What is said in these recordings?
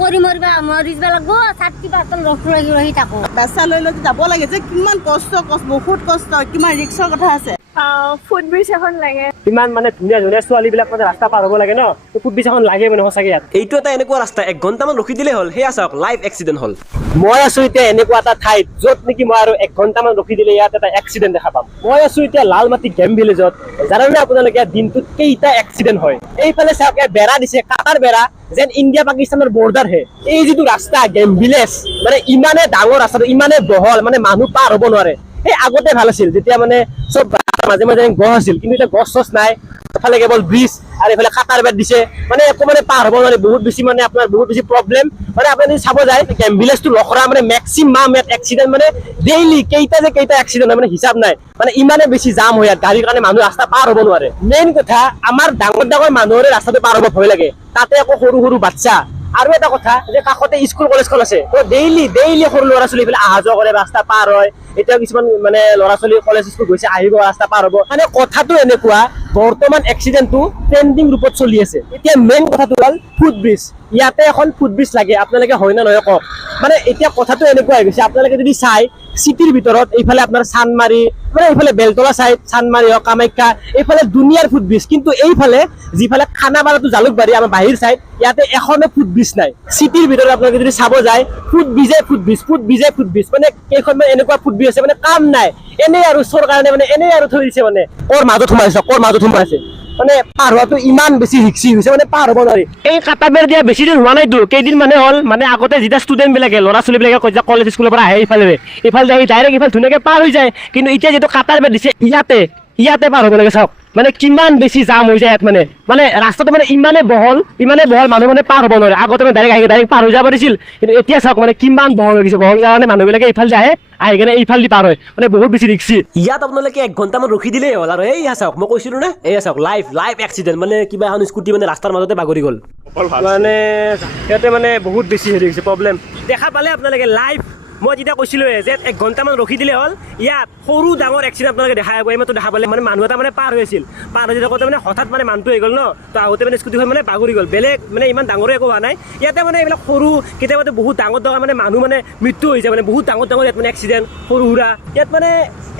পৰি মৰিব লাগিব 30% ৰখি ৰখি থাকো বাচ্চা লৈ যাব লাগে যে কিমান কষ্ট বহুত কষ্ট কিমান ৰিক্সৰ কথা আছে ফুটব্ৰিজ এখন লাগে ইমান মানে ধুনীয়া ধুনীয়া ছোৱালীবিলাক মানে ৰাস্তা পাৰ হ'ব লাগে ন ফুটব্ৰিজ এখন লাগে মানে সঁচাকৈ ইয়াত এইটো এটা এনেকুৱা ৰাস্তা 1 ঘণ্টামান ৰখি দিলে হ'ল সেয়া চাওক লাইভ এক্সিডেণ্ট হ'ল মই আছো এতিয়া এনেকুৱা এটা ঠাইত য'ত নেকি মই আৰু 1 ঘণ্টামান ৰখি দিলে ইয়াত এটা এক্সিডেণ্ট দেখা পাম মই আছো এতিয়া লালমাটি গেম ভিলেজত জানেনে আপোনালোকে ইয়াত দিনটোত কেইটা এক্সিডেণ্ট হয় এইফালে চাওক ইয়াত বেৰা দিছে কাটাৰ বেৰা যেন ইণ্ডিয়া পাকিস্তানৰ বৰ্ডাৰ হে এই যিটো ৰাস্তা গেম ভিলেজ মানে ইমানে ডাঙৰ ৰাস্তাটো ইমানে বহল মানে মানুহ পাৰ হ'ব নোৱাৰে এই আগতে ভাল আছিল যেতিয়া মানে চব মাজে মাজে গছ আছিল কিন্তু এতিয়া গছ চছ নাই এফালে কেৱল ব্ৰিজ আৰু এফালে কাটাৰ বেৰ দিছে মানে একো মানে পাৰ হ'ব নোৱাৰে বহুত বেছি মানে আপোনাৰ বহুত বেছি প্ৰব্লেম মানে আপুনি চাব যায় গেম ভিলেজটো লখৰা মানে মেক্সিমাম ইয়াত এক্সিডেণ্ট মানে ডেইলি কেইটা এক্সিডেণ্ট হয় মানে হিচাপ নাই মানে ইমানে বেছি জাম হয় ইয়াত গাড়ীৰ কাৰণে মানুহ ৰাস্তা পাৰ হ'ব নোৱাৰে মেইন কথা আমাৰ ডাঙৰ ডাঙৰ মানুহৰে ৰাস্তাটো পাৰ হ'ব ভয় লাগে তাতে আকৌ সৰু সৰু বাচ্চা আৰু এটা কথা যে কাষতে স্কুল কলেজখন আছে তো ডেইলি সৰু ল'ৰা ছোৱালী এইফালে অহা যোৱা কৰে ৰাস্তা পাৰ হয় এতিয়া কিছুমান মানে ল'ৰা ছোৱালী কলেজ স্কুল গৈছে আহিব ৰাস্তা পাৰ হ'ব মানে কথাটো এনেকুৱা বৰ্তমান এক্সিডেণ্টটো ট্ৰেণ্ডিং ৰূপত চলি আছে এতিয়া মেইন কথাটো হ'ল ফুটব্ৰিজ ইয়াতে এখন ফুটব্ৰিজ লাগে আপোনালোকে হয় নে নহয় কওক মানে এতিয়া কথাটো এনেকুৱা হৈ গৈছে আপোনালোকে যদি চাই চিটিৰ ভিতৰত এইফালে আপোনাৰ চানমাৰী মানে এইফালে বেলতলা চাইড চানমাৰী হওক কামাখ্যা এইফালে দুনিয়াৰ ফুটব্ৰিজ কিন্তু এইফালে যিফালে খানাপাৰাটো জালুকবাৰী আমাৰ বাহিৰ চাইড ইয়াতে এখনো ফুটব্ৰিজ নাই চিটিৰ ভিতৰত আপোনালোকে যদি চাব যায় ফুটব্ৰিজ মানে কেইখনমান এনেকুৱা ফুটব্ৰিজ আছে মানে কাম নাই এনেই আৰু চৰকাৰে মানে এনেই আৰু থৈ দিছে মানে কৰ মাজত সোমাইছে মানে পাৰ হোৱাটো ইমান বেছি ৰিক্সি হৈছে মানে পাৰ হ'ব নোৱাৰি এই কাটা বেৰ দিয়া বেছি দিন হোৱা নাইতো কেইদিন মানে হ'ল মানে আগতে যেতিয়া ষ্টুডেণ্ট বিলাকে ল'ৰা ছোৱালীবিলাকে কলেজ স্কুলৰ পৰা আহে এইফালে আহি ডাইৰেক্ট ইফালে ধুনীয়াকৈ পাৰ হৈ যায় কিন্তু এতিয়া যিটো কাটাৰ বেৰ দিছে ইয়াতে পাৰ হ'ব লাগে চাওক মানে কিমান বেছি জাম হৈ যায় ইয়াত মানে ৰাস্তাটো মানে ইমানে বহল মানুহ মানে পাৰ হ'ব নোৱাৰে আগতে মানে ডাইৰেক্ট পাৰ হৈ যাব পাৰিছিল কিন্তু এতিয়া চাওক মানে কিমান বহল হৈ গৈছে বহল কাৰণে মানুহবিলাকে এইফালে আহে আহি কিনে এইফালে পাৰ হয় মানে বহুত বেছি ৰিক্সি ইয়াত আপোনালোকে 1 ঘণ্টামান ৰখি দিলেই হ'ল আৰু এইয়া চাওক মই কৈছিলোঁ নে এইয়া চাওক লাইভ এক্সিডেণ্ট মানে কিবা এখন স্কুটি মানে ৰাস্তাৰ মাজতে বাগৰি গ'ল মানে সিহঁতে মানে বহুত বেছি হেৰি হৈছে প্ৰব্লেম দেখা পালে আপোনালোকে লাইভ মই যেতিয়া কৈছিলোঁ যে 1 ঘণ্টামান ৰখি দিলে হ'ল ইয়াত সৰু ডাঙৰ এক্সিডেণ্ট আপোনালোকে দেখা পাব এইমাত্ৰ দেখা পালে মানে মানুহ এটা মানে পাৰ হৈ আছিল পাৰ হৈ থাকোঁতে মানে হঠাৎ মানে মানুহটো হৈ গ'ল ন তো আগতে মানে স্কুটিখন মানে বাগৰি গ'ল বেলেগ মানে ইমান ডাঙৰো একো হোৱা নাই ইয়াতে মানে এইবিলাক সৰু কেতিয়াবাতো বহুত ডাঙৰ মানে মানুহ মানে মৃত্যু হৈ যায় মানে বহুত ডাঙৰ ইয়াত মানে এক্সিডেণ্ট সৰু সুৰা ইয়াত মানে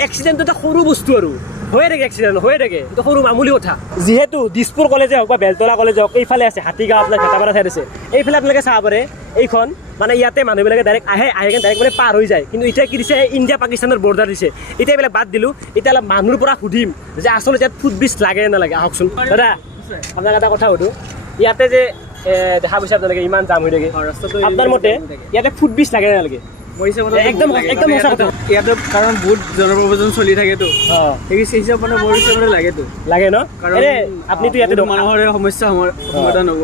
এক্সিডেণ্টটো এটা সৰু বস্তু আৰু হৈয়ে থাকে এক্সিডেণ্ট হৈয়ে থাকে এইটো সৰু মামুলি কথা যিহেতু দিছপুৰ কলেজে হওক বা বেলতলা কলেজে হওক এইফালে আছে হাতীগাঁও আপোনাৰ ভেটাপাৰা চাইড আছে এইফালে আপোনালোকে চাব পাৰে এইখন মানে ইয়াতে মানুহবিলাকে ডাইৰেক্ট আহে কিনে ডাইৰেক্ট মানে পাৰ হৈ যায় কিন্তু এতিয়া কি দিছে ইণ্ডিয়া পাকিস্তানৰ বৰ্ডাৰ দিছে এতিয়া এইবিলাক বাদ দিলোঁ এতিয়া অলপ মানুহৰ পৰা সুধিম যে আচলতে ইয়াত ফুটব্ৰিজ লাগে নে নালাগে আহকচোন দাদা আপোনাক এটা কথা সুধোঁ ইয়াতে যে দেখা পাইছে আপোনালোকে ইমান জাম হৈ থাকে আপোনাৰ মতে ইয়াতে ফুটব্ৰিজ লাগে নে নালাগে একদম সঁচা কথা ইয়াতে কাৰণ বহুত জনপ্ৰব্ৰজন চলি থাকেতো সেই হিচাপ মানে মোৰ হিচাপে লাগে ন কাৰণ আপুনিতো ইয়াতে মানুহৰ সমস্যা সমাধান হ'ব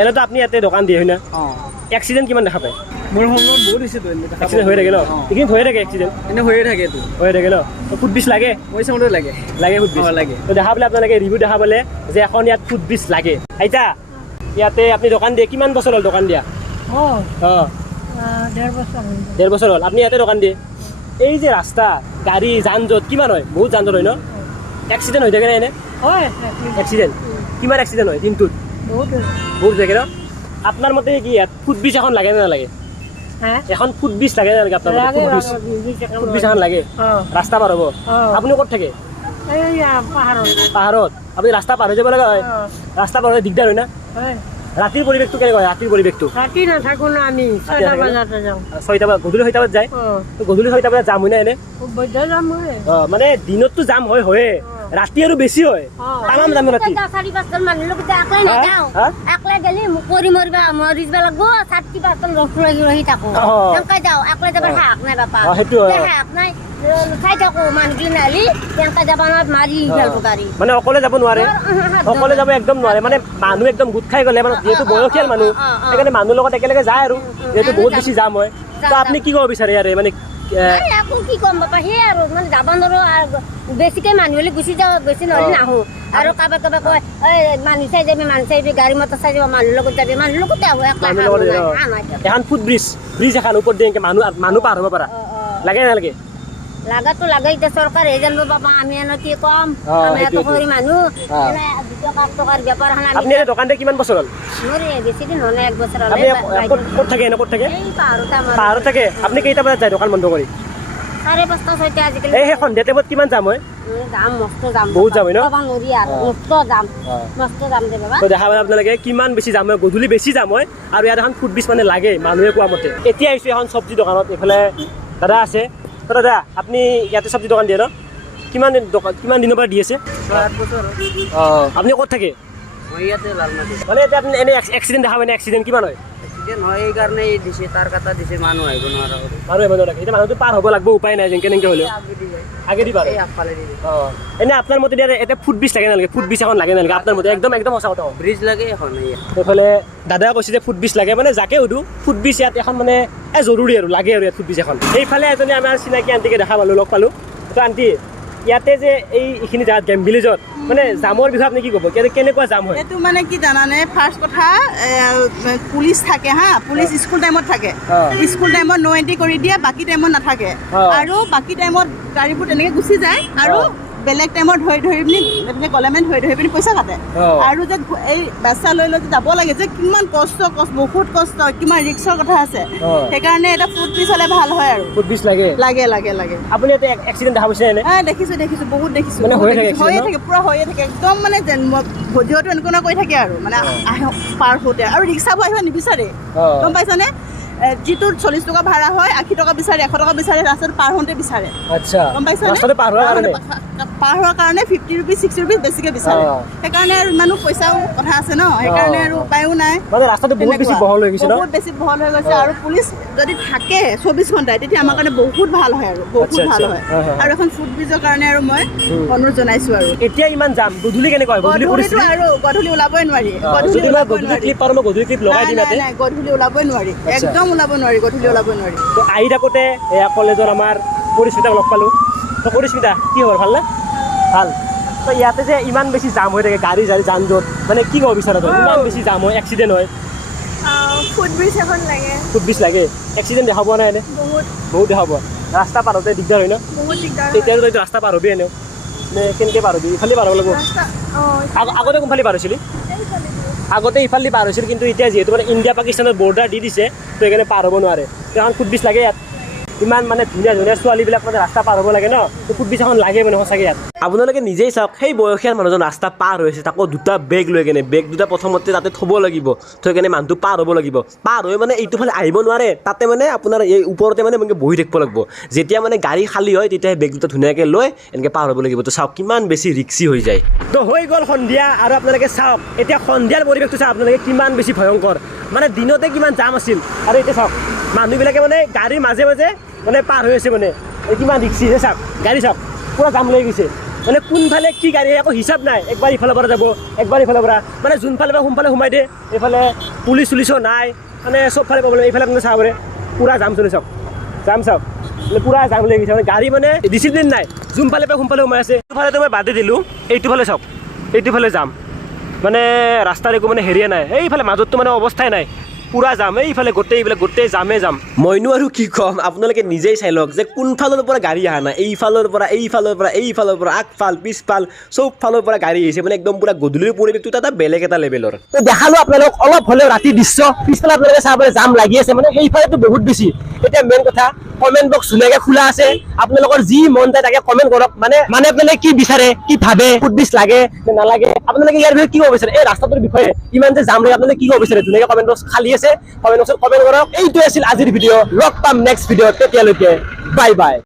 এনেতো আপুনি ইয়াতে দোকান দিয়ে হয় না এক্সিডেণ্ট কিমান দেখা পায় মোৰ সময়ত বহুত হৈছেতো এক্সিডেণ্ট হৈ থাকে ন এইখিনি হৈয়ে থাকে এক্সিডেণ্ট এনে হৈয়ে থাকেতো ন ফুটব্ৰিজ লাগে মোৰ হিচাপতে লাগে ফুটব্ৰিজ লাগে তো দেখা পালে আপোনালোকে ৰিভিউ দেখা পালে যে এখন ইয়াত ফুটব্ৰিজ লাগে আইতা ইয়াতে আপুনি দোকান দিয়ে কিমান বছৰ হ'ল দোকান দিয়া অঁ 1.5 বছৰ হ'ল আপুনি ইয়াতে দোকান দিয়ে এই যে ৰাস্তা গাড়ী যান জঁট কিমান হয় বহুত যান জঁট হয় ন এক্সিডেণ্ট হৈ থাকে নে এনে এক্সিডেণ্ট কিমান এক্সিডেণ্ট হয় দিনটোত বহুত থাকে ন আপোনাৰ মতে কি ইয়াত ফুটব্ৰিজ এখন লাগে নে নালাগে এখন ফুটব্ৰিজ লাগে নে নালাগে আপোনাৰ ফুটব্ৰিজ এখন লাগে ৰাস্তা পাৰ হ'ব আপুনি ক'ত থাকে পাহাৰত আপুনি ৰাস্তা পাৰ হৈ যাব লগা হয় ৰাস্তা পাৰ হৈ দিগদাৰ হয় না ৰাতিৰ পৰিৱেশটো কেনেকুৱা হয় ৰাতিৰ পৰিৱেশটো ৰাতি নাথাকো না আমি 6টা বজাতে যাওঁ 6টা বজাত গধূলি 6টা বজাত যায় তো গধূলি 6টা বজাত জাম হয় না এনে যাম হয় মানে দিনততো জাম হয়ে ৰাতি আৰু বেছি হয় তামাম জাম ৰাতি 4-5জন মানুহ লগত একলাই নাযাওঁ একলাই গেলি পৰি মৰিব লাগিব 30% ৰখি থাকো তেনেকৈ যাওঁ একলাই যাবৰ হাক নাই বাপা সেইটো হাক নাই খাই থাকো মানুহখিনি নালি তেনেকৈ যাব নোৱাৰে মাৰি খেলব গাড়ী মানে অকলে যাব নোৱাৰে অকলে যাব একদম নোৱাৰে মানে মানুহ একদম গোট খাই গ'লে মানে যিহেতু বয়সীয়াল মানুহ সেইকাৰণে মানুহৰ লগত একেলগে যায় আৰু যিহেতু বহুত বেছি জাম হয় তো আপুনি কি ক'ব বিচাৰে ইয়াৰে মানে আকৌ কি ক'ম বাপা সেই আৰু মানে যাব নোৱাৰো বেছিকৈ মানুহ হ'লে গুচি যাওঁ বেছি নহ'লে নাহোঁ আৰু কাৰোবাক কয় মানুহ চাই যাবি গাড়ী মটৰ চাই যাব মানুহৰ লগত যাবি মানুহৰ লগতে আহোঁ এখন ফুটব্ৰিজ এখন ওপৰত দিয়ে মানুহ পাৰ হ'ব পাৰা লাগে নালাগে লাগাতো লাগাই এতিয়া চৰকাৰে জানিব পাবা আমি এনে কি কম আমি এত সৰু মানুহ এনে 2 টকাৰ বেপাৰ হানা আপুনি এই দোকানতে কিমান বছৰ হ'ল মোৰ বেছি দিন হোৱা নাই 1 বছৰ হ'ল আপুনি ক'ত থাকে এনে ক'ত থাকে এই পাহাৰতে আমাৰ পাহাৰত থাকে আপুনি কেইটা বজাত যায় দোকান বন্ধ কৰি 5:30 6টা আজিকালি এই সন্ধিয়া টাইমত কিমান যাম হয় দাম মস্ত দাম বহুত যাম ন কবা নৰি আৰু মস্ত দাম দে বাবা তো দেখা পালে আপোনালোকে কিমান বেছি যাম হয় গধূলি বেছি যাম হয় আৰু ইয়াত এখন ফুড ব্ৰিজ মানে লাগে মানুহে কোৱা মতে এতিয়া আহিছোঁ এখন চব্জি দোকানত এইফালে দাদা আছে তো দাদা আপুনি ইয়াতে চব্জি দোকান দিয়ে ন কিমান দিনৰ পৰা দি আছে 8 বছৰ আপুনি ক'ত থাকে মই ইয়াতে লালমাটি মানে এতিয়া আপুনি এনে এক্সিডেণ্ট দেখা পায় এক্সিডেণ্ট কিমান হয় এক্সিডেণ্ট হয় এইকাৰণে দিছে তাৰ কাটা দিছে মানুহ আহিব নোৱাৰা হ'ল মানুহে মানুহ ৰাখে এতিয়া মানুহটো পাৰ হ'ব লাগিব উপায় নাই যেনেকৈ তেনেকৈ হ'লেও আগে দি পাৰে এই আগফালে দি এনে আপোনাৰ মতে এতিয়া এটা ফুড ব্ৰিজ লাগে নালাগে ফুড ব্ৰিজ এখন লাগে নালাগে আপোনাৰ মতে একদম সঁচা কথা ব্ৰিজ লাগে এখন ইয়াত এইফালে দাদাই কৈছে যে ফুড ব্ৰিজ লাগে মানে যাকে সুধো ফুড ব্ৰিজ ইয়াত এখন মানে জৰুৰী আৰু লাগে আৰু ইয়াত ফুড ব্ৰিজ এখন এইফালে এজনী আমাৰ চিনাকি আণ্টিকে দেখা পালোঁ লগ পালোঁ তো আণ্টি ইয়াতে যে এইখিনি জেগাত গেম ভিলেজত মানে জামৰ বিষয়ে আপুনি কি ক'ব কেনেকুৱা জাম হয় এইটো মানে কি জানানে ফাৰ্ষ্ট কথা পুলিচ থাকে হা পুলিচ স্কুল টাইমত থাকে স্কুল টাইমত নো এণ্ট্ৰি কৰি দিয়ে বাকী টাইমত নাথাকে আৰু বাকী টাইমত গাড়ীবোৰ তেনেকৈ গুচি যায় আৰু বেলেগ টাইমত ধৰি পিনি এনেকৈ গ'লে মানে ধৰি পিনি পইচা কাটে আৰু যে এই বাচ্চা লৈ লৈ যাব লাগে যে কিমান কষ্ট বহুত কষ্ট কিমান ৰিক্সৰ কথা আছে সেইকাৰণে এটা ফুড ব্ৰিজ হ'লে ভাল হয় আৰু ফুড ব্ৰিজ লাগে লাগে লাগে লাগে আপুনি ইয়াতে এক্সিডেণ্ট দেখা পাইছে এনে দেখিছোঁ বহুত দেখিছোঁ মানে হৈয়ে থাকে হৈয়ে থাকে পূৰা হৈয়ে থাকে একদম মানে ভজিহঁতো এনেকুৱা কৰি থাকে আৰু মানে পাৰ হওঁতে আৰু ৰিক্সাবোৰ আহিব নিবিচাৰে গম পাইছানে যিটো 40 টকা ভাড়া হয় 80 টকা বিচাৰে 100 টকা বিচাৰে ৰাস্তাত পাৰ হওঁতে বিচাৰে আচ্ছা গম পাইছানে ৰাস্তাতে পাৰ হোৱাৰ কাৰণে 50 rupees 60 rupees বেছিকৈ বিচাৰে সেইকাৰণে আৰু ইমানো পইচাও কথা আছে ন সেইকাৰণে আৰু উপায়ো নাই মানে ৰাস্তাটো বহুত বেছি বহল হৈ গৈছে ন বহুত বেছি বহল হৈ গৈছে আৰু পুলিচ যদি থাকে 24 ঘণ্টাই তেতিয়া আমাৰ কাৰণে বহুত ভাল হয় আৰু বহুত ভাল হয় আৰু এখন ফুড ব্ৰিজৰ কাৰণে আৰু মই অনুৰোধ জনাইছোঁ আৰু এতিয়া ইমান যাম গধূলি কেনেকুৱা হয় গধূলিটো আৰু গধূলি ওলাবই নোৱাৰি ক্লিপ পাৰোঁ মই গধূলি ক্লিপ লগাই দিম ইয়াতে গধূলি ওলাবই নোৱাৰি একদম ওলাব নোৱাৰি গধূলি ওলাব নোৱাৰি তো আহি থাকোঁতে এয়া কলেজৰ আমাৰ পৰিস্মিতাক লগ পালোঁ তো পৰিস্মিতা কি খবৰ ভাল নে ভাল তো ইয়াতে যে ইমান বেছি জাম হৈ থাকে গাড়ী যান জঁট মানে কি ক'ব বিচাৰা তই ইমান বেছি জাম হয় এক্সিডেণ্ট হয় ফুড ব্ৰিজ এখন লাগে ফুড ব্ৰিজ লাগে এক্সিডেণ্ট দেখা পোৱা নাই এনে বহুত দেখা পোৱা ৰাস্তা পাৰ হওঁতে দিগদাৰ হয় ন বহুত দিগদাৰ তেতিয়াতো তইতো ৰাস্তা পাৰ হ'বি এনেও নে কেনেকৈ পাৰ হ'বি ইফালে পাৰ হ'ব লাগিব আগতে কোনফালে পাৰ হৈছিলি আগতে ইফালে পাৰ হৈছিল কিন্তু এতিয়া যিহেতু মানে ইণ্ডিয়া পাকিস্তানৰ বৰ্ডাৰ দি দিছে তো সেইকাৰণে পাৰ হ'ব নোৱাৰে তো এখন ফুড ব্ৰিজ লাগে ইয়াত ইমান মানে ধুনীয়া ধুনীয়া ছোৱালীবিলাক মানে ৰাস্তা পাৰ হ'ব লাগে ন তো ফুড ব্ৰিজ এখন লাগে মানে সঁচাকৈ ইয়াত আপোনালোকে নিজেই চাওক সেই বয়সীয়াল মানুহজন ৰাস্তা পাৰ হৈছে তাকো দুটা বেগ লৈ কেনে বেগ দুটা প্ৰথমতে তাতে থ'ব লাগিব থৈ কেনে মানুহটো পাৰ হ'ব লাগিব পাৰ হৈ মানে এইটো ফালে আহিব নোৱাৰে তাতে মানে আপোনাৰ এই ওপৰতে মানে বহি থাকিব লাগিব যেতিয়া মানে গাড়ী খালী হয় তেতিয়া বেগ দুটা ধুনীয়াকৈ লৈ এনেকৈ পাৰ হ'ব লাগিব তো চাওক কিমান বেছি ৰিক্সি হৈ যায় তো হৈ গ'ল সন্ধিয়া আৰু আপোনালোকে চাওক এতিয়া সন্ধিয়াৰ পৰিৱেশটো চাওক আপোনালোকে কিমান বেছি ভয়ংকৰ মানে দিনতে কিমান জাম আছিল আৰু এতিয়া চাওক মানুহবিলাকে মানে গাড়ীৰ মাজে মাজে মানে পাৰ হৈ আছে মানে কিমান ৰিক্সি আছে চাওক গাড়ী চাওক পূৰা জাম লৈ গৈছে মানে কোনফালে কি গাড়ী একো হিচাপ নাই একবাৰ ইফালৰ পৰা যাব একবাৰ ইফালৰ পৰা মানে যোনফালে বা সোনফালে সোমাই দিয়ে এইফালে পুলিচ চুলিচো নাই মানে চবফালে প্ৰব্লেম এইফালে মানে চাব পাৰে পূৰা জাম চলি চাওক জাম চাওক মানে পূৰা জাম লৈ গৈছে মানে গাড়ী মানে ডিচিপ্লিন নাই যোনফালে পৰা সোনফালে সোমাই আছে এইফালেতো মই বাদে দিলোঁ এইটো ফালে চাওক এইটো ফালে যাম মানে ৰাস্তাৰ একো মানে হেৰিয়ে নাই এইফালে মাজততো মানে অৱস্থাই নাই পুৰা যাম এইফালে গোটেই জামে যাম মইনো আৰু কি ক'ম আপোনালোকে নিজেই চাই লওক যে কোনফালৰ পৰা গাড়ী অহা নাই এইফালৰ পৰা আগফাল পিছফাল চব ফালৰ পৰা গাড়ী আহিছে মানে একদম পুৰা গধূলিৰ পৰিৱেশটো এটা বেলেগ এটা লেভেলৰ তো দেখালো আপোনালোক অলপ হ'লেও ৰাতি দৃশ্য পিছফালে আপোনালোকে চাব পাৰে জাম লাগি আছে মানে সেইফালেতো বহুত বেছি এতিয়া মেইন কথা কমেণ্ট বক্স ধুনীয়াকৈ খোলা আছে আপোনালোকৰ যি মন যায় তাকে কমেণ্ট কৰক মানে আপোনালোকে কি বিচাৰে কি ভাবে ফুড ব্ৰিজ লাগে নে নালাগে আপোনালোকে ইয়াৰ বিষয়ে কি ক'ব বিচাৰে এই ৰাস্তাটোৰ বিষয়ে ইমান যে জাম লাগে আপোনালোকে কি ক'ব বিচাৰে ধুনীয়াকৈ কমেণ্ট বক্স খালী আছে কমেণ্ট বক্সত কমেণ্ট কৰক এইটোৱে আছিল আজিৰ ভিডিঅ' লগ পাম নেক্সট ভিডিঅ'ত তেতিয়ালৈকে বাই বাই